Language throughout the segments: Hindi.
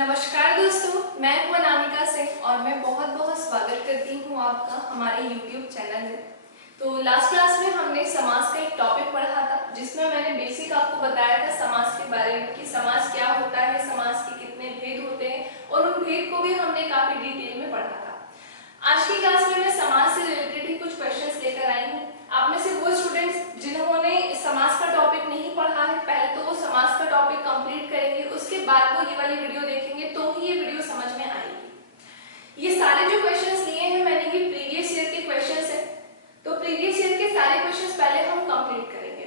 नमस्कार दोस्तों, मैं हूं अनामिका सिंह और मैं बहुत बहुत स्वागत करती हूं आपका हमारे YouTube चैनल में। तो लास्ट क्लास में हमने समाज का एक टॉपिक पढ़ा था जिसमें मैंने बेसिक आपको बताया था समाज के बारे में कि समाज क्या होता है, समाज के कितने भेद होते हैं और उन भेद को भी हमने काफी डिटेल में पढ़ा था। आज की क्लास में मैं समाज से रिलेटेड ही कुछ क्वेश्चंस लेकर आई हूँ। आप में से वो स्टूडेंट्स जिन्होंने समाज का टॉपिक नहीं पढ़ा है, पहले तो वो समाज का टॉपिक कंप्लीट करेंगे, उसके बाद वो ये वाली वीडियो देखेंगे तो ही ये वीडियो समझ में आएगी। ये सारे जो क्वेश्चंस लिए हैं मैंने ये प्रीवियस ईयर के क्वेश्चंस हैं, तो प्रीवियस ईयर के सारे क्वेश्चंस पहले हम कंप्लीट करेंगे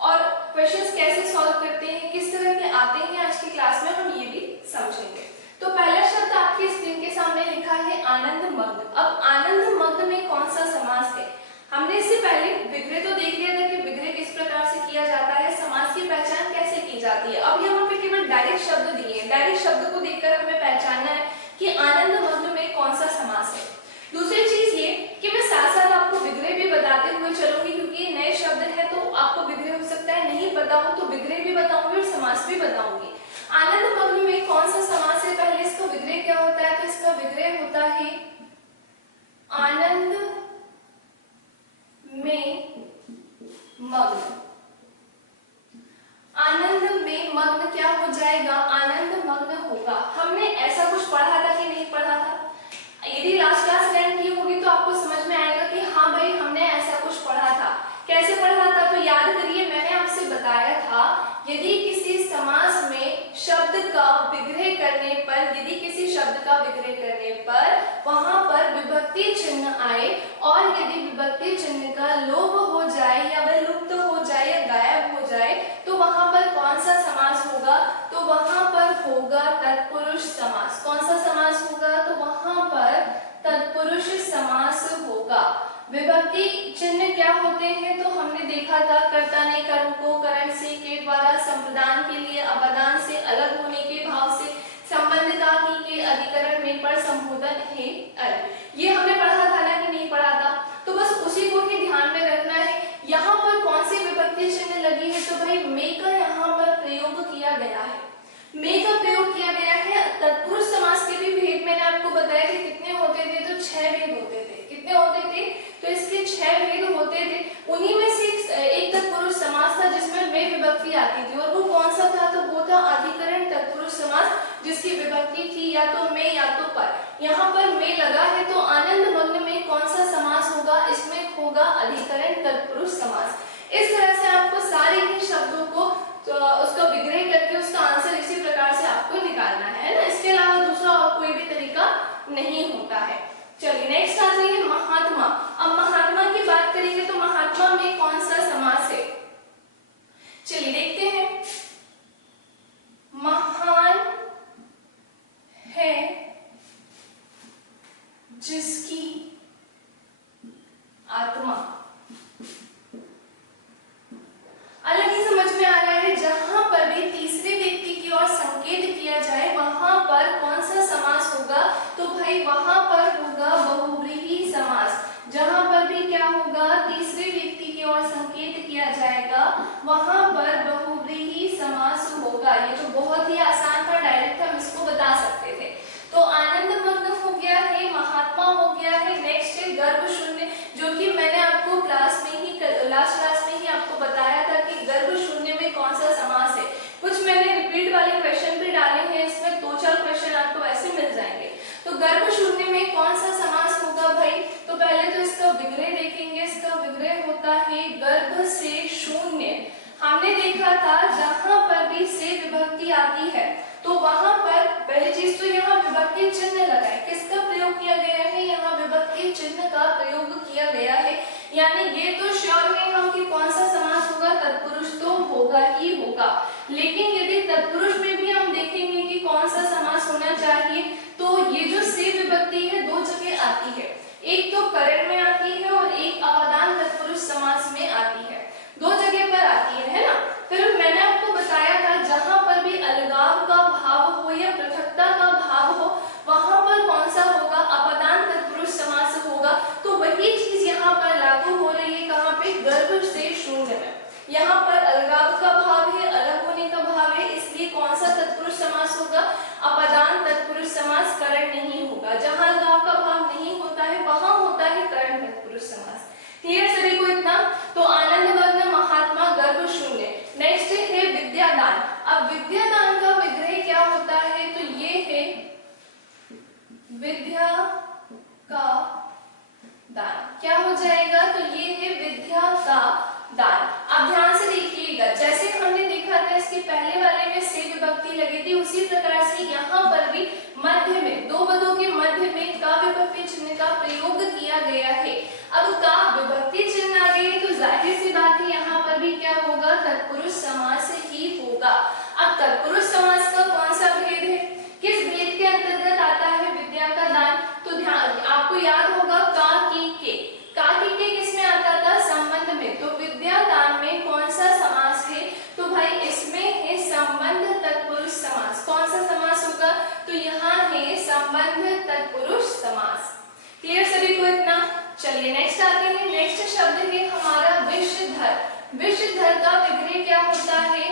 और क्वेश्चंस कैसे सॉल्व करते हैं, किस तरह के आते हैं आज की क्लास में हम ये भी समझेंगे। तो पहला शब्द आपकी स्क्रीन के सामने लिखा है आनंद मग्न। अब आनंद मग्न में कौन सा समास है? हमने इससे पहले विग्रह तो देख लिया था कि विग्रह किस प्रकार से किया जाता है, समास की पहचान कैसे की जाती है। अब यहाँ पे केवल डायरेक्ट शब्द दिए हैं, डायरेक्ट शब्द को देखकर हमें पहचानना है कि आनंद मग्न में कौन सा समास है। दूसरी चीज ये कि मैं साथ साथ आपको विग्रह भी बताते हुए चलूंगी क्योंकि ये नए शब्द है तो आपको विग्रह हो सकता है नहीं पता हो, तो विग्रह भी बताऊंगी और समास भी बताऊंगी। आनंद मग्न में कौन सा समास है? पहले इसका विग्रह क्या होता है? तो इसका विग्रह होता है आनंद में मग्न। आनंद में मग्न क्या हो जाएगा? आनंद मग्न होगा। हमने ऐसा कुछ पढ़ा था कि नहीं पढ़ा था? यदि लास्ट क्लास अटेंड की होगी तो आपको समझ में आएगा कि हाँ भाई हमने ऐसा कुछ पढ़ा था। कैसे पढ़ा था? तो याद करिए, मैंने आपसे बताया था यदि किसी समास में शब्द का विग्रह करने पर, यदि किसी शब्द का विग्रह करने पर वहां पर विभक्ति चिन्ह आए और यदि विभक्ति चिन्ह का लोप हो जाए या वह लुप्त हो जाए या गायब हो जाए तो वहां पर कौन सा समास होगा? तो वहां पर होगा तत्पुरुष समास। कौन सा समास होगा? तो वहां पर तत्पुरुष समास होगा। विभक्ति चिन्ह क्या होते हैं? तो हमने देखा था कर्ता ने कर्म को करण से के द्वारा संप्रदान के लिए अवदान से अलग होने के भाव से संबंध का ही के अधिकरण में पर संबोधन है अर। ये हमने पढ़ा था ना कि नहीं पढ़ा था? तो बस उसी को ही ध्यान में रखना है। यहाँ पर कौन सी विभक्ति चिन्ह लगी है? तो भाई में का यहाँ पर प्रयोग किया गया है। में का प्रयोग किया गया है। तत्पुरुष समास के भी भेद मैंने आपको बताया कि कितने होते थे? तो 6 भेद होते थे। कितने होते थे? तो इसके 6 भेद होते थे। उन्हीं में से एक तत्पुरुष समास था जिसमें में विभक्ति आती थी और वो कौन सा था? तो वो था अधिकरण तत्पुरुष समास जिसकी विभक्ति थी या तो में या तो पर। यहाँ पर में लगा है तो आनंद मग्न में कौन सा समास होगा? इसमें होगा अधिकरण तत्पुरुष समास। इस तरह से आपको सारे ही शब्दों को तो उसका विग्रह करके उसका आंसर इसी प्रकार से आपको निकालना है ना। इसके अलावा दूसरा और कोई भी तरीका नहीं होता है। चलिए नेक्स्ट आ जाइए महात्मा। अब महात्मा की बात करेंगे तो महात्मा में कौन सा समास है? चलिए देखते हैं। महान है जिसकी आत्मा। अलग ही समझ में आ रहा है। जहां पर भी तीसरे व्यक्ति की ओर संकेत किया जाए वहां पर कौन सा समास होगा? तो भाई वहां पर होगा बहुव्रीहि समास। जहां पर भी क्या होगा? तीसरे व्यक्ति की ओर संकेत किया जाएगा वहां पर बहुव्रीहि समास होगा। ये तो बहुत ही आसान था, डायरेक्ट हम इसको बता सकते थे। तो आनंद मग्न हो गया है, महात्मा हो गया है। नेक्स्ट है गर्भ शून्य, जो कि मैंने आपको क्लास में ही लास्ट क्लास में ही आपको बताया था कि गर्भ शून्य में कौन सा समास है। कुछ मैंने रिपीट वाले क्वेश्चन भी डाले हैं, इसमें 2-4 क्वेश्चन आपको ऐसे मिल जाएंगे। तो गर्भ शून्य में कौन सा समास होगा भाई? तो पहले तो इसका विग्रह देखेंगे। इसका विग्रह होता है गर्भ से शून्य। हमने देखा था जहां पर भी से विभक्ति आती है तो वहां पर पहली चीज तो यहाँ विभक्ति चिन्ह लगा है। किसका प्रयोग किया गया है? यहाँ विभक्ति चिन्ह का प्रयोग किया गया है। यानी ये तो श्योर है हम कि कौन सा समास होगा? तत्पुरुष तो होगा ही होगा। लेकिन यदि तत्पुरुष में भी हम देखेंगे कि कौन सा समास होना चाहिए तो ये जो से विभक्ति है 2 जगह आती है। एक तो करण में आती है और एक अवदान तत्पुरुष समास में आती है। 2 जगह पर आती है ना। फिर मैंने आपको बताया था जहां पर भी अलगाव का भाव हो या पृथकता का भाव हो वहां मध्य में, दो पदों के मध्य में का विभक्ति चिन्ह का प्रयोग किया गया है। अब का विभक्ति चिन्ह आ गई तो जाहिर सी बात है यहाँ पर भी क्या होगा, तत्पुरुष समास ही होगा। अब तत्पुरुष समास का कौन सा भेद है, किस भेद के अंतर्गत आता है विद्या का दान, तो ध्यान आपको याद होगा का की के किसमें आता था, संबंध में। तो विद्या दान में कौन सा समास है, तो भाई इसमें है संबंध तत्पुरुष समास। कौन सा समास होगा, तो यहाँ है संबंध तत्पुरुष समास। क्लियर सभी को इतना। चलिए नेक्स्ट आते हैं। नेक्स्ट शब्द है हमारा विषधर। विषधर का विग्रह क्या होता है,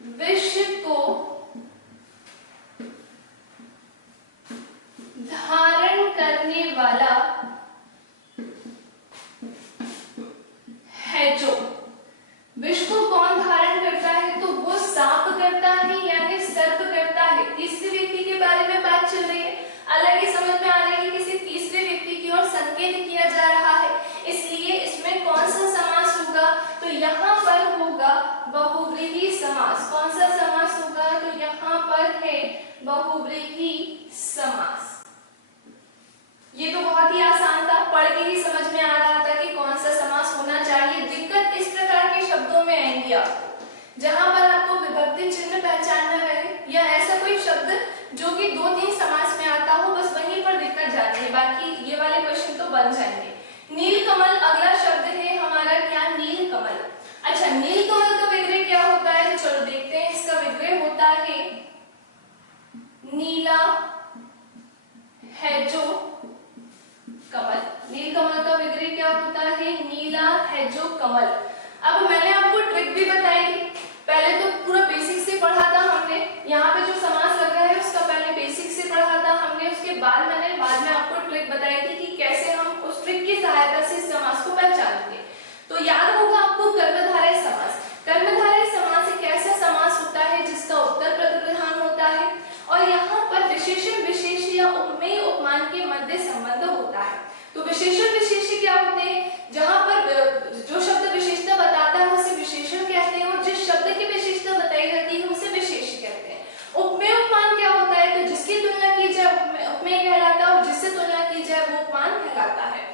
विष को धारण करने वाला है जो। विष को कौन धारण करता है, तो वो सांप करता है यानी सर्प करता है। तीसरे व्यक्ति के बारे में बात चल रही है, अलग ही समझ में आ रही है, किसी तीसरे व्यक्ति की ओर संकेत किया जा रहा है, इसलिए इसमें कौन सा समास होगा, तो यहाँ पर होगा बहुव्रीहि समास। कौन सा समास होगा, तो यहाँ पर है बहुव्रीहि समास। ये तो बहुत ही आसान था, पढ़ के ही समझ में आ रहा था कि कौन सा समास होना चाहिए। दिक्कत इस प्रकार के शब्दों में आएंगी आपको, जहां पर आपको विभक्ति चिन्ह पहचानना है या ऐसा कोई शब्द जो कि 2-3 समास में आता हो, बस वहीं पर दिक्कत जाती है, बाकी ये वाले क्वेश्चन तो बन जाएंगे। नीलकमल अगला शब्द है हमारा, क्या, नीलकमल। अच्छा, नीलकमल का विग्रह क्या होता है, चलो देखते हैं। इसका विग्रह होता है नीला है जो कमल। नीलकमल का विग्रह क्या होता है, नीला है जो कमल। अब मैंने आपको ट्रिक भी बताई थी, पहले तो पूरा बेसिक से पढ़ा था हमने, यहाँ पे जो समास लग रहा है उसका पहले बेसिक से पढ़ा था हमने, उसके बाद में आपको ट्रिक बताई थी कि कैसे हम उस ट्रिक की सहायता से समास को पहचानेंगे। तो याद होगा आपको कर्मधारय समास। कर्मधारय समास एक ऐसा समास होता है जिसका उत्तर प्रधान होता है और यहाँ पर विशेषण विशेष या उपमेय उपमान के मध्य संबंध होता है। तो विशेषण विशेष क्या होते हैं, जहां पर जो शब्द विशेषता बताता है उसे विशेषण कहते हैं और जिस शब्द की विशेषता बताई जाती है उसे विशेष कहते हैं। उपमेय उपमान क्या होता है, तो जिसकी तुलना की जाए उपमेय कहलाता है और जिससे तुलना की जाए वो उपमान कहलाता है।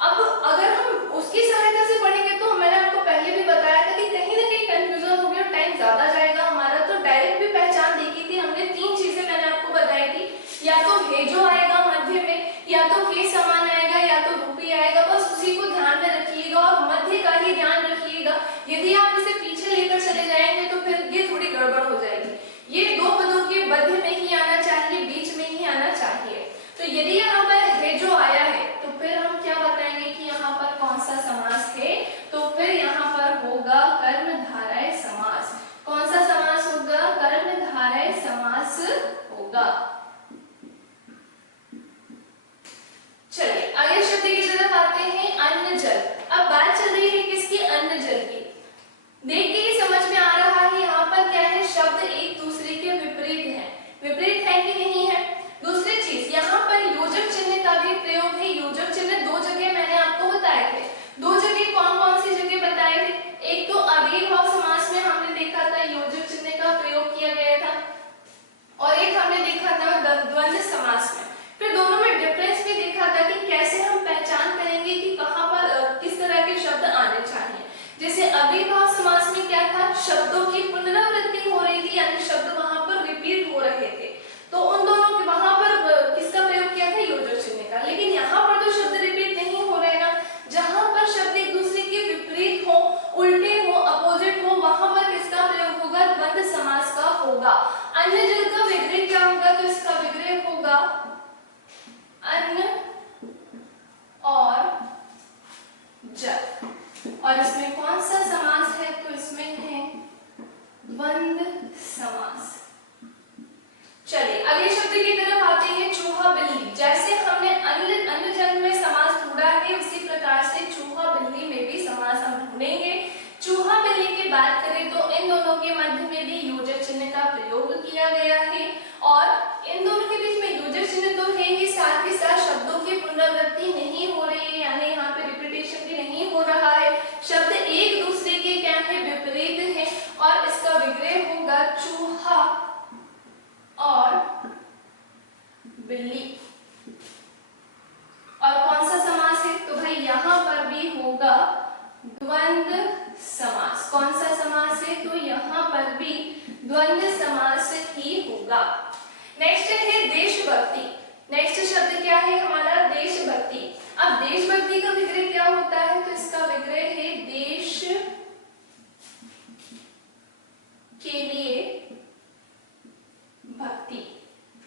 अब अगर हम उसकी सहायता से पढ़ेंगे तो मैंने आपको पहले भी बताया था कि कहीं ना कहीं कंफ्यूजन हो गया, टाइम ज्यादा जाएगा हमारा, तो डायरेक्ट भी पहचान देखी थी हमने। 3 चीजें मैंने आपको बताई थी, या तो हे जो आएगा मध्य में, या तो हे समान आएगा, या तो रूपी आएगा। बस उसी को ध्यान में रखिएगा और मध्य का ही ध्यान रखिएगा। यदि आप इसे पीछे लेकर चले जाएंगे तो फिर ये थोड़ी गड़बड़ हो जाएगी। ये 2 पदों के मध्य में ही आना चाहिए, बीच में ही आना चाहिए। तो यदि यहाँ पर हे जो आया है तो फिर हम क्या बताएंगे कि यहाँ पर कौन सा समास है, तो फिर यहाँ पर होगा कर्मधारय समास। कौन सा समास होगा, कर्मधारय समास होगा। चलिए अगले शब्द की तरफ आते हैं, अन्न जल। अब बात चल रही है किसकी, अन्न जल की। देख के ही समझ में आ रहा है यहाँ पर क्या है, शब्द एक दूसरे के विपरीत है। विपरीत है कि नहीं है। दूसरी चीज, यहाँ पर योजक चिन्ह का भी प्रयोग है। योजक चिन्ह 2 जगह मैंने आपको बताए थे। 2 जगह कौन कौन सी जगह बताए थे, एक तो अव्ययीभाव समास में हमने देखा था योजक चिन्ह का प्रयोग किया गया था, और एक हमने देखा था द्वंद्व समास में। फिर दोनों में डिफरेंस भी देखा था कि कैसे हम पहचान करेंगे कि कहाँ पर किस तरह के शब्द आने चाहिए। जैसे अव्ययीभाव समास में क्या था, शब्दों की पुनरावृत्ति हो रही थी, यानी शब्द वहां पर रिपीट हो रहे थे, तो उन दोनों के वहां पर किसका प्रयोग किया था, योजक चिन्ह का। लेकिन यहाँ पर तो शब्द रिपीट नहीं हो रहे ना, जहां पर शब्द एक दूसरे के विपरीत हो, उल्टे हो, अपोजिट हो, वहां पर किसका प्रयोग होगा, द्वंद्व समास का होगा। अन्न जल का विग्रह क्या होगा, तो इसका विग्रह होगा अन्न और जल। और इसमें कौन सा समास है, तो इसमें है द्वंद्व समास। चलिए अगले शब्द की तरफ आते हैं, चूहा बिल्ली। जैसे हमने अन्य जन्म में समास ढूंढा है उसी प्रकार से चूहा बिल्ली में भी समास हम ढूंढेंगे। चूहा बिल्ली की बात करें तो इन दोनों के मध्य में भी योजक चिन्ह का प्रयोग किया गया है और इन दोनों के बीच में योजक चिन्ह तो है ही, साथ ही साथ शब्दों की पुनरावृत्ति नहीं हो रही है, यानी यहाँ पे रिपीटेशन भी नहीं हो रहा है। शब्द एक दूसरे के क्या है, विपरीत है और इसका विग्रह होगा चूहा भक्ति।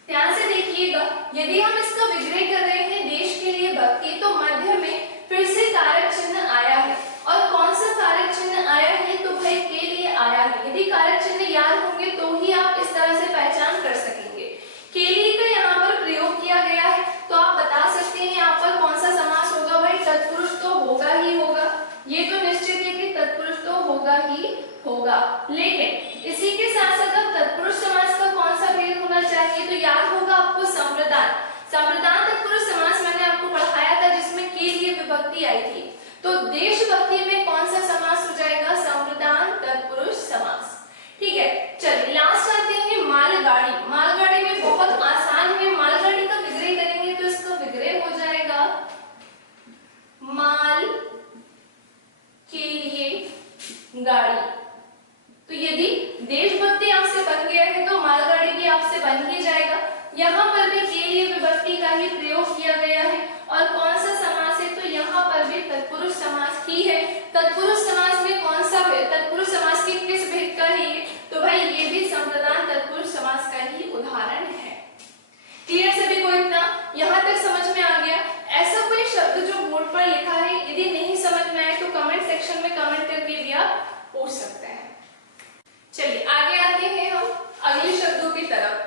ध्यान से देखिएगा, यदि हम इसका विग्रह कर रहे हैं देश के लिए भक्ति, तो मध्य में फिर से कारक चिन्ह आया है। और कौन सा कारक चिन्ह आया है? तो भाई के लिए आया है। यदि कारक चिन्ह याद होंगे तो ही आप इस तरह से पहचान कर सकेंगे। के लिए का यहाँ पर प्रयोग किया गया है, तो आप बता सकते हैं यहाँ पर कौन सा समास होगा? भाई तत्पुरुष तो होगा ही होगा, ये तो निश्चित है कि तत्पुरुष तो होगा ही होगा। लेकिन इसी के साथ साथ अब तत्पुरुष समास का कौन सा भेद होना चाहिए? तो याद होगा आपको संप्रदान। संप्रदान तत्पुरुष समास मैंने आपको पढ़ाया था, जिसमें के लिए विभक्ति आई थी। तो देशभक्ति में कौन सा समास हो जाएगा? संप्रदान तत्पुरुष समास। ठीक है, चलिए लास्ट आते हैं मालगाड़ी। मालगाड़ी में बहुत आसान है, मालगाड़ी का विग्रह करेंगे तो इसका विग्रह हो जाएगा माल के लिए गाड़ी। तो यदि देशभक्ति आपसे बन गया है तो मालगाड़ी भी आपसे बन ही जाएगा। यहाँ पर भी के लिए विभक्ति का ही प्रयोग किया गया है। और कौन सा समास है? तो यहाँ पर भी तत्पुरुष समास ही है। तत्पुरुष समास में कौन सा है? तत्पुरुष समास के किस भेद का है ये? तो भाई ये भी संप्रदान तत्पुरुष समास का ही उदाहरण है। क्लियर सभी को? इतना यहाँ तक समझ में आ गया? ऐसा कोई शब्द जो बोर्ड पर लिखा है, यदि नहीं समझ में आए तो कमेंट सेक्शन में कमेंट करके भी आप पूछ सकते हैं। चलिए आगे आते हैं हम अगले शब्दों की तरफ।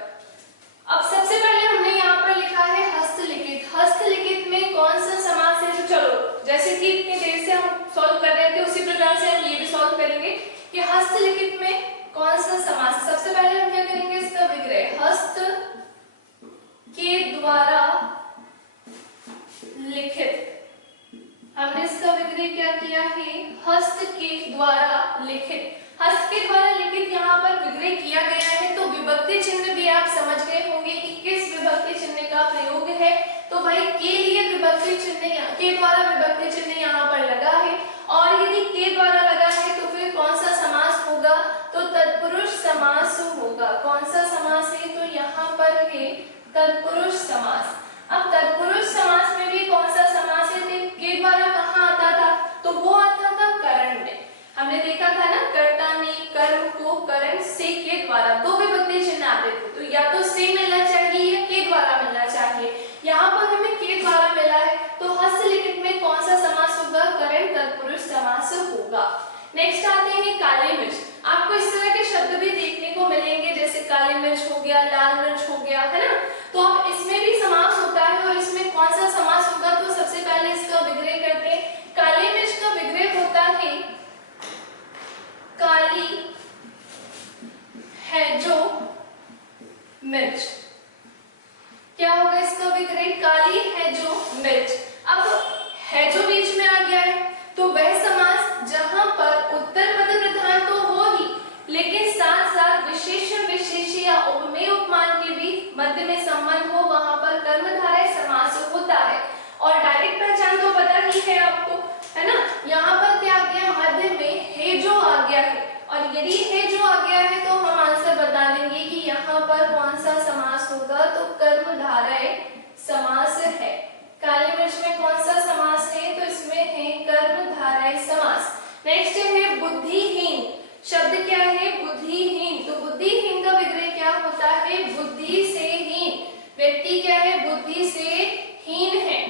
अब सबसे पहले हमने यहाँ पर लिखा है हस्तलिखित। हस्तलिखित में कौन सा समास है? तो चलो, जैसे कि इतनी देर से हम सॉल्व कर रहे थे उसी प्रकार से हम ये भी सॉल्व करेंगे कि हस्तलिखित में कौन सा समास। सबसे पहले हम क्या करेंगे? इसका विग्रह। हस्त के द्वारा लिखित। हमने इसका विग्रह क्या किया है? हस्त के द्वारा लिखित। हस्त के द्वारा लिखित यहाँ पर विग्रह किया गया है। तो विभक्ति चिन्ह भी आप समझ गए होंगे कि किस विभक्ति चिन्ह का प्रयोग है। तो भाई के लिए विभक्ति चिन्ह, के द्वारा विभक्ति चिन्ह यहाँ पर लगा है। और यदि के द्वारा लगा है तो फिर कौन सा समास होगा? तो तत्पुरुष समास होगा। कौन सा समास है? तो यहाँ पर है तत्पुरुष समास। अब तत्पुरुष समास में भी कौन सा समास है? के द्वारा कहाँ आता था? तो वो आता था करण में। हमने देखा था ना, कर्ता ने कर्म को करण से के द्वारा दो विभक्ति चिन्ह आते थे। तो या तो से मिलना चाहिए या के द्वारा मिलना चाहिए। यहाँ पर हमें के द्वारा मिला है, तो हस्तलिखित में कौन सा समास होगा? करण तत्पुरुष समास होगा। नेक्स्ट आते हैं काली मिर्च। आपको इस तरह के शब्द भी देखने को मिलेंगे, जैसे काली मिर्च हो गया, लाल मिर्च हो गया, है ना। तो अब इसमें भी समास होता है और इसमें कौन सा समास होगा? तो सबसे पहले इसका विग्रह करते हैं। काली मिर्च का विग्रह होता है काली है जो मिर्च। क्या होगा इसका विग्रह? काली है जो मिर्च। अब है जो बीच में आ गया है, तो वह समास जहां पर उत्तर पद प्रधान तो हो ही, लेकिन साथ साथ विशेषण विशेष्य या उपमेय उपमान के भी मध्य में संबंध हो, वहां पर कर्मधारय समास होता है। और डायरेक्ट पहचान तो पता ही है आपको, है ना। यहाँ पर क्या आ गया? मध्य में है जो आ गया है। और यदि है जो आ गया है तो हम आंसर बता देंगे कि यहाँ पर कौन सा समास होगा? तो कर्मधारय समास है। काली मिर्च में कौन सा समास है? तो इसमें है कर्मधारय समास। नेक्स्ट है बुद्धिहीन। शब्द क्या है? बुद्धिहीन। तो बुद्धिहीन का विग्रह क्या होता है? बुद्धि से हीन। व्यक्ति क्या है? बुद्धि से हीन है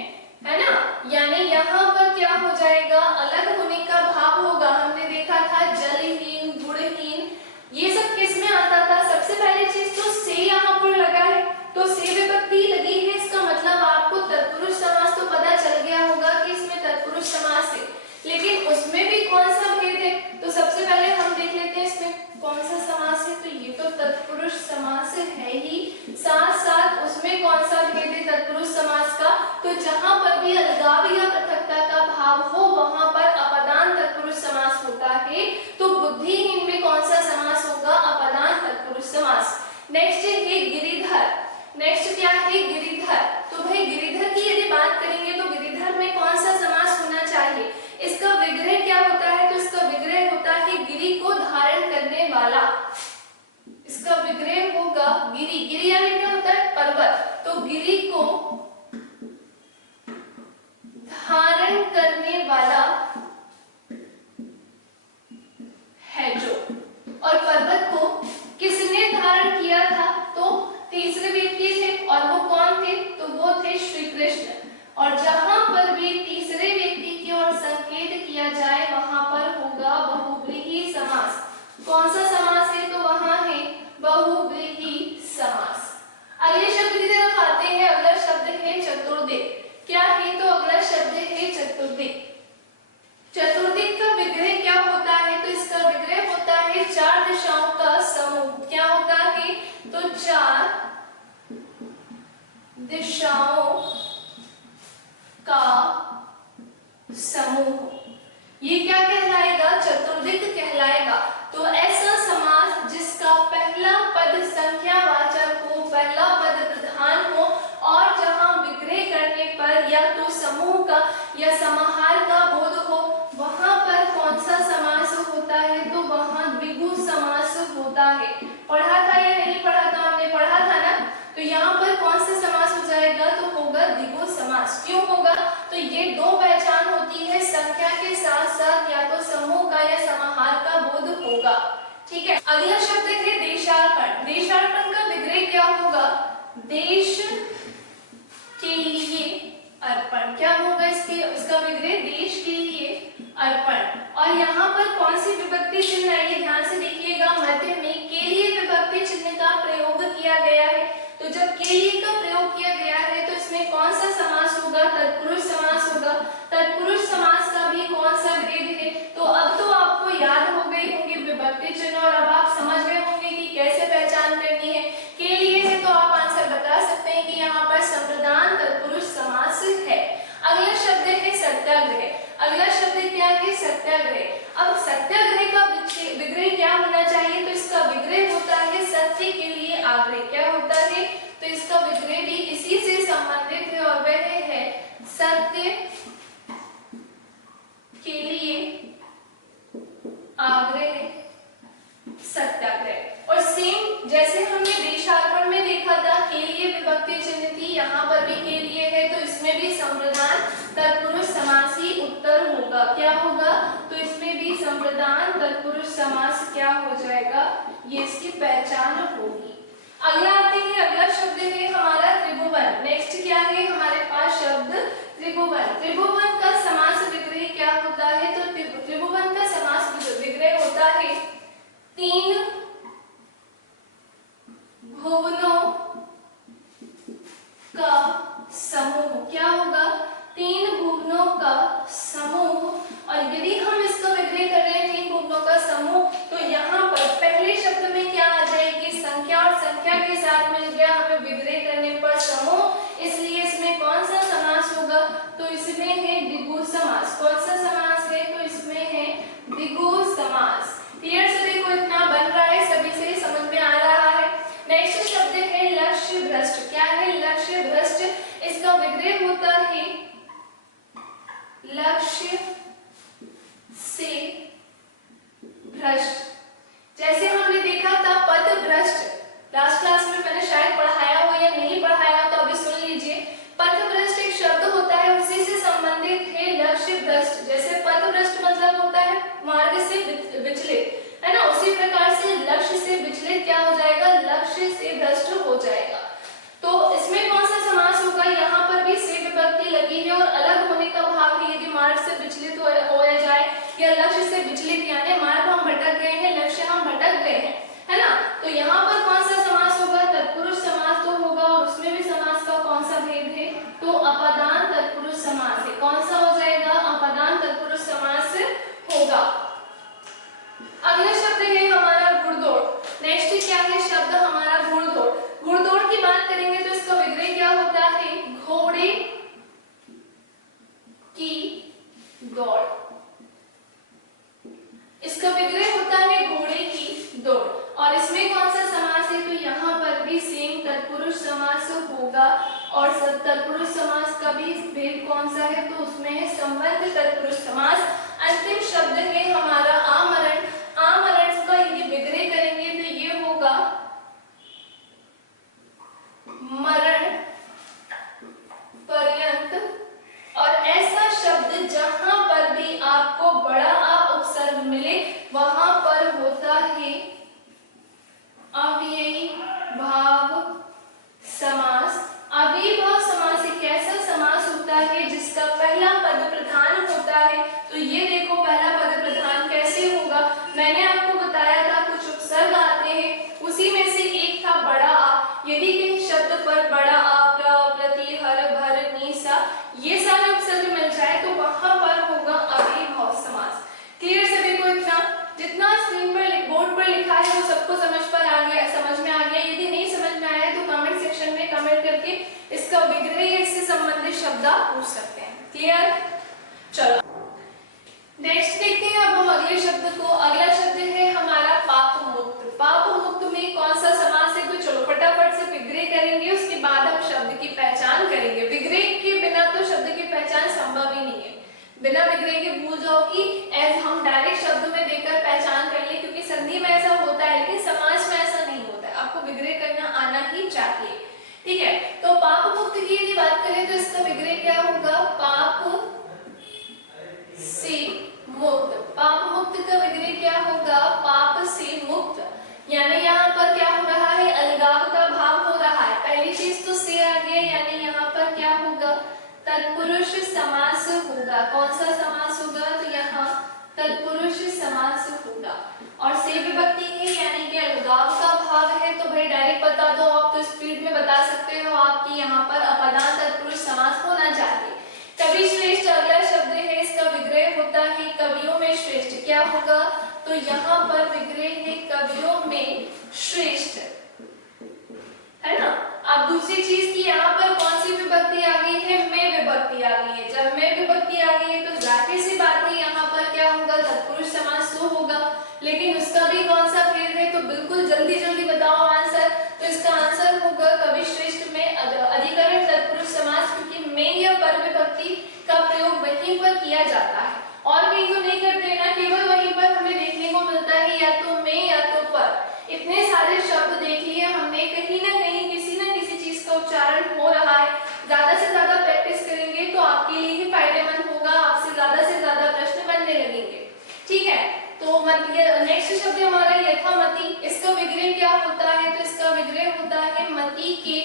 ना। यानी यहाँ पर क्या हो जाएगा? अलग होने का भाव होगा। हमने देखा था जलहीन, गुणहीन, ये सब किस में आता था? सबसे पहली चीज तो से यहाँ पर लगा है, तो से विभक्ति लगी है, इसका मतलब आपको तत्पुरुष समास तो पता चल गया होगा कि इसमें तत्पुरुष समास है। लेकिन उसमें भी कौन सा भेद है? तो सबसे पहले हम देख लेते हैं इसमें कौन सा समास है। तो ये तो तत्पुरुष समास है ही, साथ साथ उसमें कौन सा भेद है तत्पुरुष समास का? तो जहां पर भी अलगाव या पृथकता का भाव हो वहां पर अपदान तत्पुरुष समास होता है। तो बुद्धिहीन में कौन सा समास होगा? अपदान तत्पुरुष समास। नेक्स्ट है गिरिधर। नेक्स्ट क्या है? गिरिधर। तो भाई गिरिधर की यदि बात करेंगे तो गिरिधर में कौन सा समास होना चाहिए? इसका विग्रह क्या होता है? तो इसका विग्रह होता है गिरि को धारण करने वाला। इसका विग्रह होगा गिरि। गिरि यानी क्या होता है? पर्वत। तो गिरि को धारण करने वाला है जो। और पर्वत को किसने धारण किया था? तो तीसरे व्यक्ति थे और वो कौन थे? तो वो थे श्री कृष्ण। और जहां पर भी तीसरे व्यक्ति की ओर संकेत किया जाए वहां पर होगा बहुव्रीहि समास। कौन सा समास है? तो वहां है बहुव्रीहि समास। अगले शब्द की तरफ आते हैं। अगला शब्द है चतुर्दिक। क्या है? तो अगला शब्द है चतुर्दिक। चतुर्दिक का विग्रह क्या होता है? तो इसका विग्रह होता है चार दिशाओं का समूह। क्या होता है? तो चार दिशाओं का समूह। ये क्या कहलाएगा? चतुर्दिक कहलाएगा। तो ऐसा समास जिसका पहला पद संख्यावाचक हो, पहला पद प्रधान हो और जहां विग्रह करने पर या तो समूह का या समाहार का बोध हो, वहां पर कौन सा समास होता है? तो वहां द्विगु समास होता है। पढ़ा था या नहीं पढ़ा था? हमने पढ़ा था ना। तो यहाँ पर कौन सा समास हो जाएगा? तो होगा द्विगु समास। क्यों होगा? तो ये दो पहचान होती है, संख्या के साथ साथ या तो समूह का या समाहार का बोध होगा। ठीक है। अगला शब्द है देशार्पण। देशार्पण का विग्रह क्या होगा? देश के लिए अर्पण। क्या होगा इसका विग्रह? देश के लिए अर्पण। और यहाँ पर कौन सी विभक्ति चिन्ह आएगी? ध्यान से देखिएगा। मध्य में के लिए विभक्ति चिन्ह का प्रयोग किया गया है। तो जब के लिए का प्रयोग किया गया है तो इसमें कौन सा समास होगा? तत्पुरुष समास होगा। तत्पुरुष समास का भी कौन सा ग्रेड है? तो अब तो आपको याद हो गई होंगी विभक्ति चिन्ह और अब आप समझ गए होंगे कि कैसे पहचान करनी है। के लिए है तो आप आंसर बता सकते हैं कि यहाँ पर संप्रदान तत्पुरुष समास है। अगला शब्द है सत्याग्रह। अगला शब्द क्या है? सत्याग्रह। अब सत्याग्रह का विग्रह क्या होना चाहिए? तो इसका विग्रह होता है सत्य के लिए आग्रह। क्या होता है? तो इसका विग्रह भी इसी से संबंधित है और वह है सत्य के लिए आग्रह, सत्याग्रह। और सेम जैसे हमने देशार्पण में देखा था के लिए विभक्ति चिन्ह थी, यहाँ पर भी के लिए है तो इसमें भी संप्रदान तत्पुरुष समास ही उत्तर होगा। क्या होगा? तो इसमें भी संप्रदान तत्पुरुष समास क्या हो जाएगा? ये इसकी पहचान होगी। अगला आते हैं। अगला शब्द है हमारा त्रिभुवन। नेक्स्ट क्या है हमारे पास शब्द? त्रिभुवन। त्रिभुवन का समास विग्रह क्या होता है? तो त्रिभुवन का समास विग्रह होता है तीन भुवनों का समूह। क्या होगा? तीन भुवनों का समूह। और यदि हम इसका विग्रह कर रहे हैं तीन भुवनों का समूह, तो यहाँ पर पहले शब्द में क्या आ जाएगी? संख्या। और संख्या के साथ मिल गया हमें विग्रह करने पर समूह, इसलिए इसमें कौन सा समास होगा? तो इसमें है द्विगु समास। कौन सा समास है? तो इसमें है द्विगु समास। क्लियर से देखो, इतना बन रहा है, सभी से समझ में आ रहा है। नेक्स्ट शब्द है लक्ष्य भ्रष्ट। क्या है? लक्ष्य भ्रष्ट। इसका विग्रह होता है लक्ष्य से भ्रष्ट। जैसे हमने देखा था पथ भ्रष्ट, लास्ट क्लास में मैंने शायद पढ़ाया हो या नहीं पढ़ाया तो अभी सुन लीजिए। पथ भ्रष्ट एक शब्द होता है, उसी से संबंधित है लक्ष्य भ्रष्ट। जैसे पथ भ्रष्ट मतलब होता है मार्ग से विचलित, है ना? उसी प्रकार से लक्ष्य से विचलित क्या हो जाएगा? लक्ष्य से भ्रष्ट हो जाएगा। तो इसमें कौन सा समास होगा? यहाँ पर भी से विभक्ति लगी है और अलग होने का भाव है। यदि मार्ग से विचलित हो जाए या लक्ष्य से विचलित, यानी मार्ग हम भटक गए हैं, लक्ष्य हम भटक गए हैं, है ना? तो यहाँ पर कौन सा समास होगा? तत्पुरुष समास तो होगा। और उसमें भी समास का कौन सा भेद है? तो अपदान तत्पुरुष समास है। कौन सा हो जाएगा? अपदान तत्पुरुष समास होगा। अगला शब्द है हमारा घुड़दौड़। नेक्स्ट क्या है शब्द हमारा? घुड़दौड़। घुड़दौड़ की बात करेंगे तो इसका विग्रह क्या होता है? घोड़े की दौड़। इसका विग्रह होता है घोड़े की दौड़। और इसमें कौन सा समास है? तो यहाँ पर भी सेम तत्पुरुष समास होगा। और तत्पुरुष समास का भी भेद कौन सा है? तो उसमें है संबंध तत्पुरुष समास। अंतिम शब्द है हमारा आमरण। आमरण का यदि विग्रह करेंगे तो ये होगा मरण पर्यंत। और ऐसा शब्द जहां पर भी आपको बड़ा आ उपसर्ग मिले वहां पर होता है अव्ययी भाव संबंधित शब्द आप पूछ सकते हैं। क्लियर? चलो नेक्स्ट देखते हैं अब हम अगले शब्द को। अगला शब्द है हमारा पाप मुक्त। पाप मुक्त में कौन सा समास है, तो चलो फटाफट से विग्रह करेंगे, उसके बाद हम शब्द की पहचान करेंगे। विग्रह के बिना तो शब्द की पहचान संभव ही नहीं है। बिना विग्रह के भूल जाओ कि हम डायरेक्ट शब्द में देखकर पहचान कर ले, क्योंकि संधि में ऐसा होता है लेकिन समास में ऐसा नहीं होता है। आपको विग्रह करना आना ही चाहिए। ठीक है, तो पाप मुक्त की यदि बात करें तो इसका विग्रह क्या होगा, पाप से मुक्त। पाप मुक्त का विग्रह क्या होगा, पाप से मुक्त। यानी यहाँ पर क्या हो रहा है, अलगाव का भाव हो रहा है। पहली चीज तो से आ गया, यानी यहाँ पर क्या होगा, तत्पुरुष समास होगा। कौन सा समास होगा, तो यहाँ तत्पुरुष समास होगा। और से विभक्ति है यानी कि अलगाव का भाव है, तो भाई डायरेक्ट बता दो आप, तो स्पीड में बता सकते हो आपकी यहाँ पर अपदान तत्पुरुष समास होना चाहिए। कवि श्रेष्ठ अगला शब्द है, इसका विग्रह होता है कवियों में श्रेष्ठ। क्या होगा, तो यहाँ पर विग्रह है कवियों में श्रेष्ठ, है ना। अब दूसरी चीज की यहाँ पर कौन सी विभक्ति आ गई है, में विभक्ति आ गई है। जब में विभक्ति आ गई है तो जाहिर सी बात है यहाँ पर क्या होगा, तत्पुरुष समास तो होगा, लेकिन उसका भी कौन सा भेद है, तो बिल्कुल जल्दी जल्दी बताओ आंसर। तो इसका आंसर होगा कवि श्रेष्ठ में अधिकरण तत्पुरुष समास, क्योंकि में या पर विभक्ति का प्रयोग वहीं पर किया जाता है और कहीं तो नहीं करते ना, केवल वहीं पर हमें देखने को मिलता है या तो में या तो पर। इतने सारे शब्द देख लिए हमने, कहीं ना कहीं किसी न किसी चीज का उच्चारण हो रहा है। ज्यादा से ज्यादा प्रैक्टिस करेंगे तो आपके लिए ही फायदेमंद होगा, आपसे ज्यादा प्रश्न बनने लगेंगे। ठीक है, तो नेक्स्ट शब्द हमारा यथामति। इसका विग्रह क्या होता है, तो इसका विग्रह होता है मति के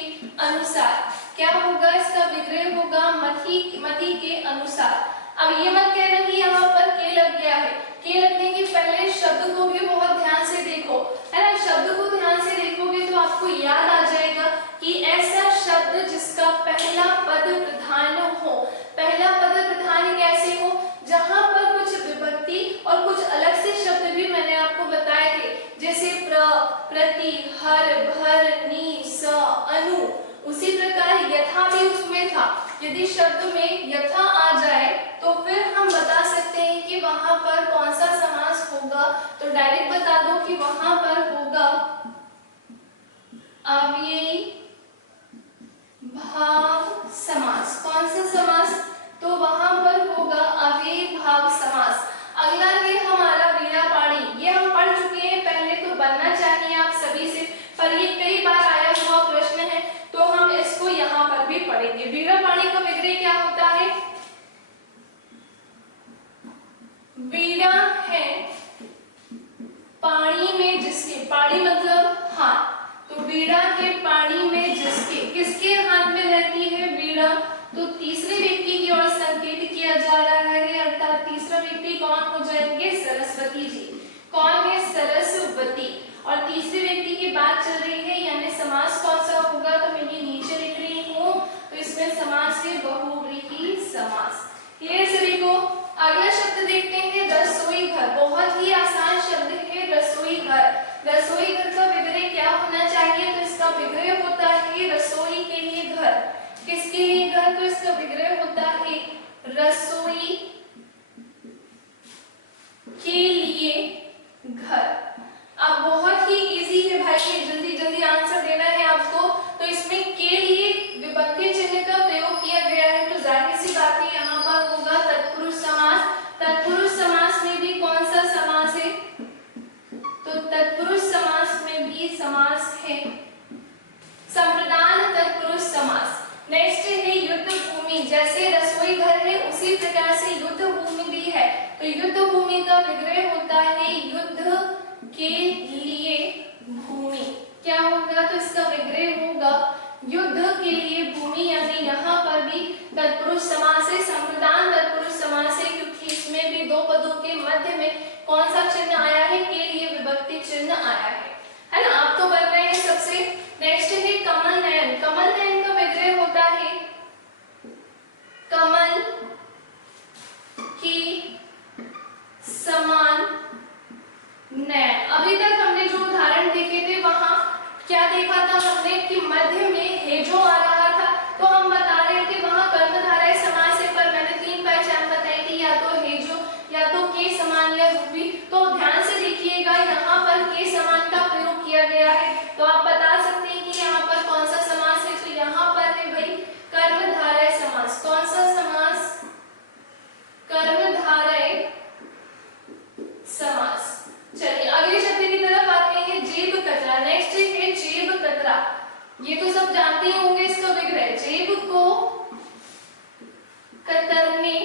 अनुसार। क्या होगा, इसका विग्रह होगा मति के अनुसार। अब ये मत कहना कि यहाँ पर के लग गया है। के लगने के पहले शब्द को भी बहुत ध्यान से देखो, है ना। शब्द को ध्यान से देखोगे तो आपको याद आ जाएगा कि ऐसा शब्द जिसका पहला पद प्रधान हो। पहला पद प्रधान कैसे हो, जहां पर कुछ विभक्ति और कुछ अलग से शब्द भी मैंने आपको बताए थे, जैसे प्र, प्रति, हर, भर, नी, स, अनु। उसी प्रकार यथा भी उसमें था। यदि शब्द में यथा आ जाए तो फिर हम बता सकते हैं कि वहां पर कौन सा समास होगा, तो डायरेक्ट बता दो कि वहां पर होगा अव्ययी भाव समास। कौन सा समास, तो वहां पर होगा अव्ययी भाव समास। अगला है हमारा वीणापाणी। ये हम पढ़ चुके हैं पहले, तो बनना चाहिए आप सभी से, पर ये कई बार आया हुआ प्रश्न है, तो हम इसको यहाँ पर भी पढ़ेंगे। वीणापाणी का विग्रह क्या होता है, वीणा है पानी में जिसके, पानी मतलब हाथ, तो वीणा है पानी में जिसके, किसके हाथ में रहती है वीणा, तो तीसरे व्यक्ति की ओर संकेत किया जा रहा है, अर्थात तीसरा व्यक्ति कौन हो जाएंगे, सरस्वती जी। कौन है, सरस्वती। और तीसरे व्यक्ति की बात चल रही है, यानी समास कौन सा होगा, तो मैं ये नीचे लिख रही हूँ, तो इसमें समास है बहुव्रीहि समास। क्लियर सभी को। अगला शब्द देखते हैं रसोई घर। बहुत ही आसान शब्द है रसोई घर। रसोई घर का विग्रह क्या होना चाहिए, तो इसका विग्रह होता है रसोई के लिए घर। किसके लिए घर, तो इसका विग्रह होता है रसोई के लिए घर। अब बहुत ही इजी है भाई, जल्दी जल्दी आंसर देना है आपको। तो इसमें के लिए विभक्ति चिन्ह का प्रयोग किया गया है, तो जाहिर सी बात है यहाँ पर होगा तत्पुरुष समास। तत्पुरुष समास में भी कौन सा समास है, तो तत्पुरुष समास में भी समास है संप्रदान तत्पुरुष समास। नेक्स्ट है युद्ध भूमि। जैसे रसोई घर है उसी प्रकार से युद्ध भूमि भी है, तो युद्ध भूमि का विग्रह होता है युद्ध के लिए भूमि। क्या होगा, तो इसका विग्रह होगा युद्ध के लिए भूमि, यानी यहाँ पर भी तत्पुरुष समास है, संप्रदान तत्पुरुष समास है, क्योंकि इसमें भी दो पदों के मध्य में कौन सा चिन्ह आया है, के लिए विभक्ति चिन्ह आया है ना। आप तो बन रहे हैं सबसे। नेक्स्ट है कमल नयन। कमल नयन का विग्रह होता है कमल की समान नयन। अभी तक हमने जो उदाहरण देखे थे वहां क्या देखा था हमने कि मध्य में हेजो आ रहा था, तो हम बता रहे थे वहां ये तो सब जानते ही होंगे इसका विग्रह, जेब को कतरने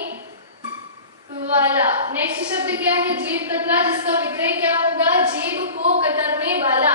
वाला। नेक्स्ट शब्द क्या है, जेब कतरा, जिसका विग्रह क्या होगा, जेब को कतरने वाला।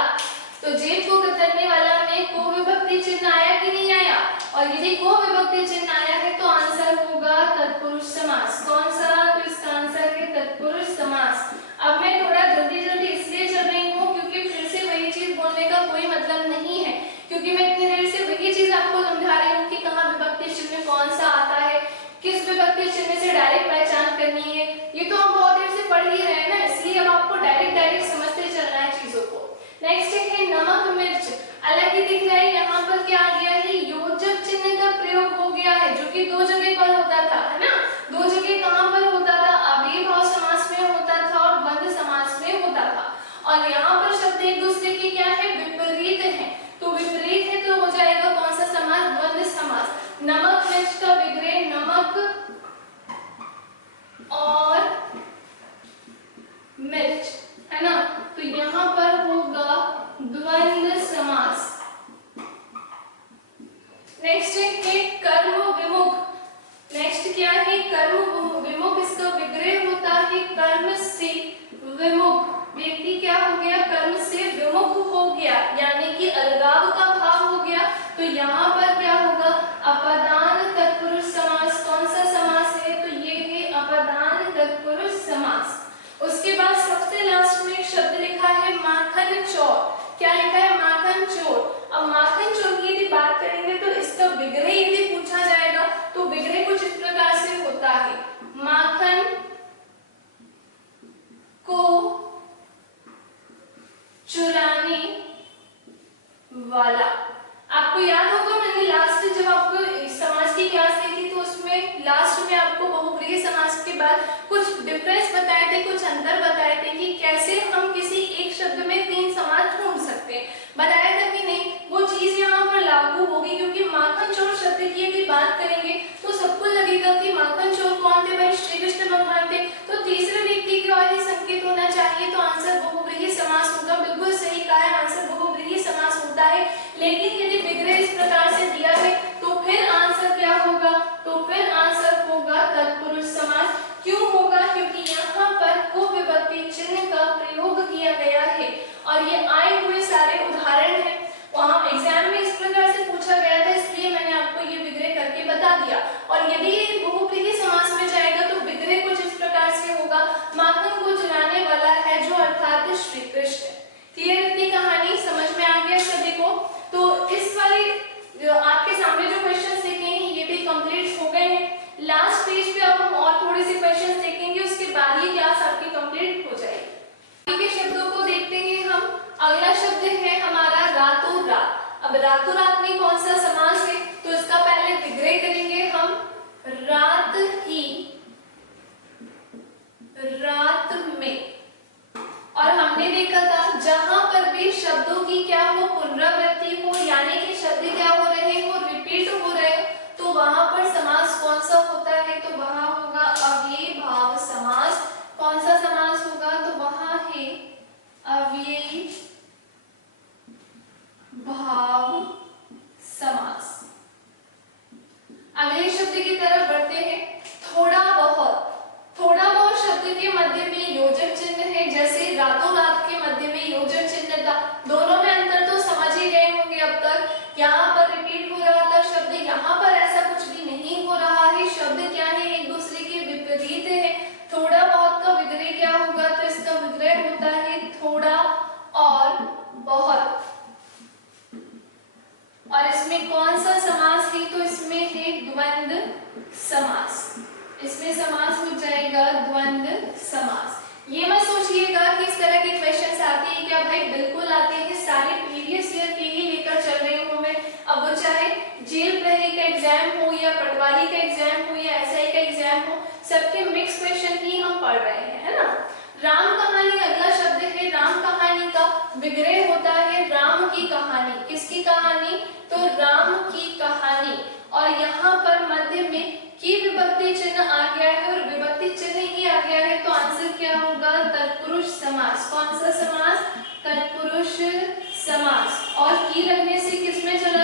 तो जेब को कतरने वाला में को विभक्ति चिन्ह आया कि नहीं आया, और यदि को विभक्ति चिन्ह आया है तो आंसर होगा तत्पुरुष समास। कौन सा, तो इसका आंसर है तत्पुरुष समास। अब मैं थोड़ा जल्दी जल्दी इसलिए चल रही हूँ क्योंकि फिर से वही चीज बोलने का कोई मतलब नहीं है, क्योंकि मैं इतनी देर से वही चीज आपको समझा रही हूँ कि कहाँ विभक्ति चिन्ह कौन सा आता है, किस विभक्ति चिन्ह से डायरेक्ट पहचान करनी है। ये तो हम बहुत देर से पढ़ ही रहे हैं ना, इसलिए अब आपको डायरेक्ट समझते चलना है चीजों को। नेक्स्ट है नमक मिर्च, अलग ही दिख रहा है। यहाँ पर क्या आ गया है, योजक चिन्ह का प्रयोग हो गया है, जो कि दो जगह पर होता था, है ना। दो जगह कहाँ पर होता था, अव्ययी भाव समास में होता था और द्वंद्व समास में होता था। और यहाँ पर शब्द एक दूसरे के क्या है, विपरीत है। तो विपरीत है तो हो जाएगा कौन सा समास, द्वंद्व समास। नमक मिर्च का विग्रह नमक और मिर्च, है ना, तो यहाँ पर होगा द्वंद्व समास। नेक्स्ट है कर्म विमुख। नेक्स्ट क्या है, कर्म विमुख, इसका विग्रह होता है कर्म से विमुख। व्यक्ति क्या हो गया, कर्म से विमुख हो गया, यानी कि अलगाव का भाव हो गया। तो यहाँ पर क्या होगा, अपदान तत्पुरुष समास। कौन सा समास है, तो ये है अपदान तत्पुरुष समास। उसके बाद सबसे लास्ट में एक शब्द लिखा है माखन चोर। क्या लिखा है, माखन चोर। अब माखन चोर की यदि बात करेंगे तो इसका विग्रह यदि पूछा जाएगा तो विग्रह कुछ इस प्रकार से होता है, माखन को चुराने वाला। आपको याद होगा मैंने लास्ट जब आपको समास की क्लास ली थी तो उसमें लास्ट में आपको बहुव्रीहि समास के बाद कुछ डिफरेंस बताए थे, कुछ अंतर बताए थे कि कैसे हम किसी एक शब्द में तीन समास ढूंढ सकते हैं। बताया था कि नहीं, वो चीज यहाँ पर लागू होगी, क्योंकि माखन चोर शब्द की यदि बात करेंगे तो सबको लगेगा कि माखन चोर कौन थे, भाई श्री कृष्ण भगवान थे। तो तीसरे व्यक्ति की ओर ही संकेत होना चाहिए, तो आंसर बहुव्रीहि समास होगा। बिल्कुल सही कहा है, आंसर बहुव्रीहि समास होता है। लेकिन यदि विग्रह इस प्रकार से दिया है तो फिर आंसर क्या होगा, तो फिर आंसर होगा तत्पुरुष समास। क्यों होगा, क्योंकि यहाँ पर को विभक्ति चिन्ह का प्रयोग किया गया है और ये आए हुए सारे उदाहरण हैं। वहां एग्जाम में इस प्रकार से पूछा गया था, इसलिए मैंने आपको ये विग्रह करके बता दिया। और यदि ये बहुव्रीहि समास में जाएगा तो विग्रह कुछ इस प्रकार से होगा, माखन को चुराने वाला है जो अर्थात श्री कृष्ण। क्लियर इतनी कहानी समझ में आ गया सभी को। तो इस वाले आपके सामने जो क्वेश्चंस देखे हैं ये भी कंप्लीट हो गए हैं। लास्ट पेज पे अब हम और थोड़े से क्वेश्चंस देखेंगे, उसके बाद ये क्लास आपकी कंप्लीट हो जाएगी। आगे के शब्दों को देखते हैं हम। अगला शब्द है हमारा रातों रात। अब रातों रात में कौन सा समास है, तो इसका पहले विग्रह करेंगे हम, रात ही रात में। और हमने देखा था जहां पर भी शब्दों की क्या हो, पुनरावृत्ति हो, यानी कि शब्द क्या हो रहे हो, रिपीट हो रहे हो, तो वहां पर समास कौन सा होता है, तो वहां होगा अव्ययी भाव समास। कौन सा समास होगा, तो वहां है अव्ययी भाव समास। अगले शब्द की तरफ बढ़ते हैं, थोड़ा बहुत। थोड़ा बहुत शब्द के मध्य में योजक चिन्ह है, जैसे रातों रात के मध्य में योजक चिन्ह था। दोनों में अंतर तो समझ ही गए होंगे अब तक। यहाँ पर रिपीट हो रहा था शब्द, यहाँ पर ऐसा कुछ भी नहीं हो रहा है। शब्द क्या है, एक दूसरे के विपरीत है। थोड़ा बहुत का विग्रह क्या होगा, तो इसका विग्रह होता है थोड़ा और बहुत। और इसमें कौन सा समास है, तो इसमें है द्वंद्व समास। इसमें समास हो जाएगा द्वंद्व समास। ये मत सोचिएगा कि इस तरह के क्वेश्चंस आते हैं क्या, भाई बिल्कुल आते हैं। सारे प्रीवियस ईयर के ही लेकर चल रही हूँ मैं। अब वो चाहे जेल प्रहरी का एग्जाम हो या पटवारी का एग्जाम हो या एसआई का एग्जाम हो, सबके मिक्स क्वेश्चन ही हम पढ़ रहे हैं, है ना। राम कहानी अगला शब्द है। राम कहानी का विग्रह होता है राम की कहानी। किसकी कहानी, तो राम की कहानी। और यहाँ पर मध्य में की विभक्ति चिन्ह आ गया है और विभक्ति चिन्ह ही आ गया है, तो आंसर क्या होगा, तत्पुरुष समास। कौन सा समास, तत्पुरुष समास। और की लगने से किसमें चला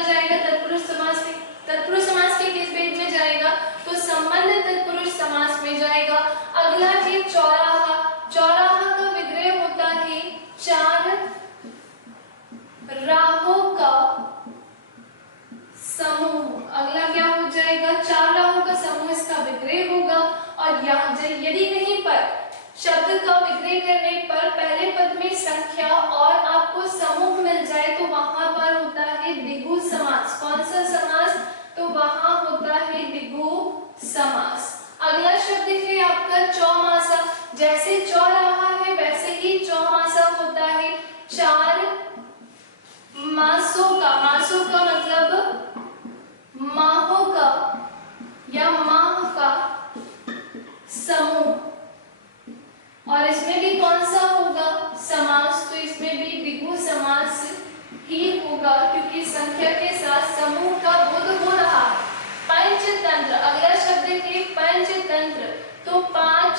यदि कहीं पर शब्द का विग्रह करने पर पहले पद में संख्या और आपको समूह मिल जाए तो वहां पर होता है द्विगु समास। कौन सा समास? तो वहां होता है द्विगु समास। अगला शब्द है आपका चौमासा। जैसे चौ रहा है वैसे ही चौमासा होता है चार मासों का। मासों का मतलब माहों का या माह का समूह। और इसमें भी कौन सा होगा समास? तो इसमें भी द्विगु समास ही होगा क्योंकि संख्या के साथ समूह का बोध हो रहा है। पंचतंत्र, अगला शब्द है पंचतंत्र। तो पांच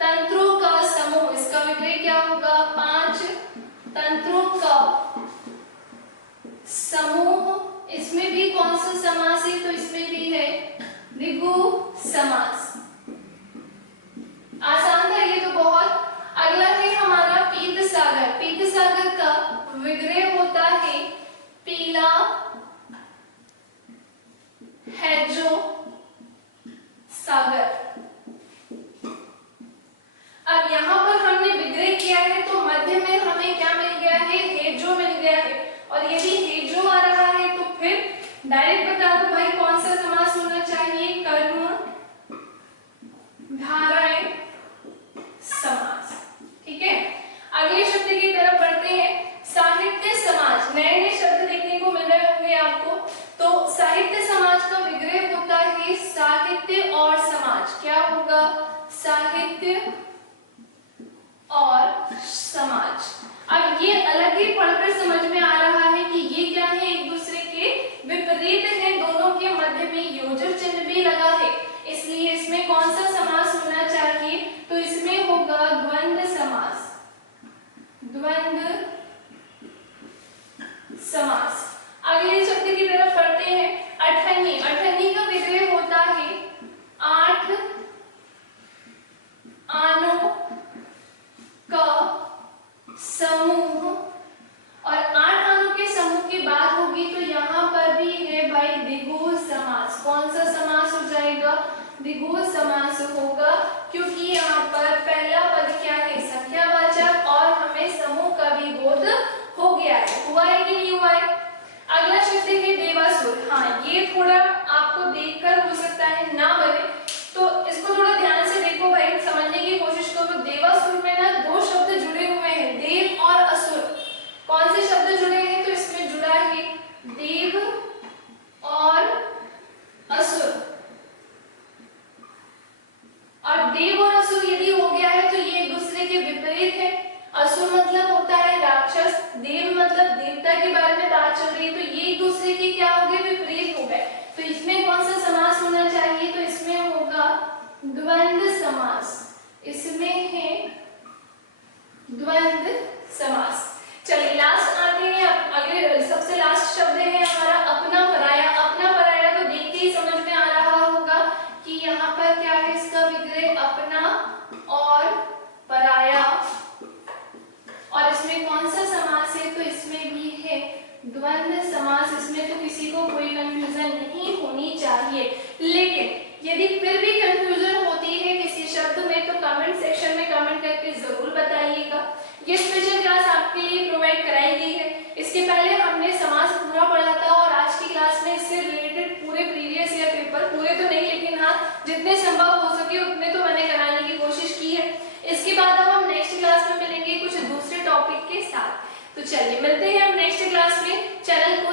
तंत्रों का समूह, इसका विग्रह क्या होगा? पांच तंत्रों का समूह। इसमें भी कौन सा समास है? तो इसमें भी है द्विगु समास। आसान था ये तो बहुत। अगला है हमारा पीतसागर। पीतसागर का विग्रह होता है पीला हैजो सागर। अब यहाँ पर हमने विग्रह किया है तो मध्य में हमें क्या मिल गया है? हेजो मिल गया है। और यदि हेजो आ रहा है तो फिर डायरेक्ट बता दो भाई कौन सा समास होना चाहिए? कर्म धारय समास। ठीक है, अगले शब्द की तरफ बढ़ते हैं। साहित्य समाज। नए नए शब्द देखने को मिल रहे होंगे आपको। तो साहित्य समाज का विग्रह होता है साहित्य और समाज। क्या होगा? साहित्य और समाज। अब ये अलग ही पढ़कर समझ में आ रहा है कि ये क्या है? एक दूसरे के विपरीत है। दोनों के मध्य में योजक चिन्ह भी लगा है, इसलिए इसमें कौन सा समास होना चाहिए? तो इसमें होगा द्वंद्व समास। द्वंद्व समास। अगले शब्द की तरफ पढ़ते हैं। अठन्नी। अठन्नी का विग्रह होता है आठ आनों का समूह। और आठ आनों के समूह की बात होगी तो यहाँ पर भी है भाई द्विगु समास। कौन सा समास हो जाएगा? द्विगु समास होगा क्योंकि यहाँ पर पहला पद क्या है? संख्यावाचक और हमें समूह का भी बोध हो गया है। हुआ है कि नहीं हुआ है? अगला शब्द है देवासुर। हाँ, ये थोड़ा आपको देखकर हो सकता है ना बने, तो इसको थोड़ा ध्यान से देखो भाई, समझने की कोशिश करो। देवासुर में ना दो शब्द जुड़े हुए हैं, देव और असुर। कौन से शब्द जुड़े हैं? तो इसमें जुड़ा है देव और असुर। और देव और असुर यदि हो गया है तो ये एक दूसरे के विपरीत है। असुर मतलब होता है राक्षस, देव मतलब देवता के बारे में बात चल रही है, तो ये एक दूसरे के क्या हो गए? विपरीत हो गए। तो इसमें कौन सा समास होना चाहिए? तो इसमें होगा द्वंद्व समास। इसमें है द्वंद्व समास। चलिए लास्ट आते हैं। अगले सबसे लास्ट शब्द है हमारा अपना पराया। अपना पराया तो देख के ही समझ में आ रहा होगा कि यहाँ पर क्या है? इसका विग्रह अपना और पराया। और इसमें कौन सा समास है? तो इसमें भी है द्वंद्व समास। इसमें तो किसी को कोई कंफ्यूजन नहीं होनी चाहिए। लेकिन यदि फिर भी कंफ्यूजन होती है किसी शब्द में तो कमेंट सेक्शन में कमेंट करके जरूर बताइएगा। ये स्पेशल क्लास आपके लिए प्रोवाइड कराई गई है। इसके पहले हमने समास पूरा पढ़ा था और आज की क्लास में इससे रिलेटेड पूरे प्रीवियस ईयर पेपर, पूरे तो नहीं लेकिन हाँ जितने संभव हो सके उतने तो मैंने कराने की कोशिश की है। इसके बाद अब हम नेक्स्ट क्लास में मिलेंगे कुछ दूसरे टॉपिक के साथ। तो चलिए मिलते हैं हम नेक्स्ट क्लास में। चैनल को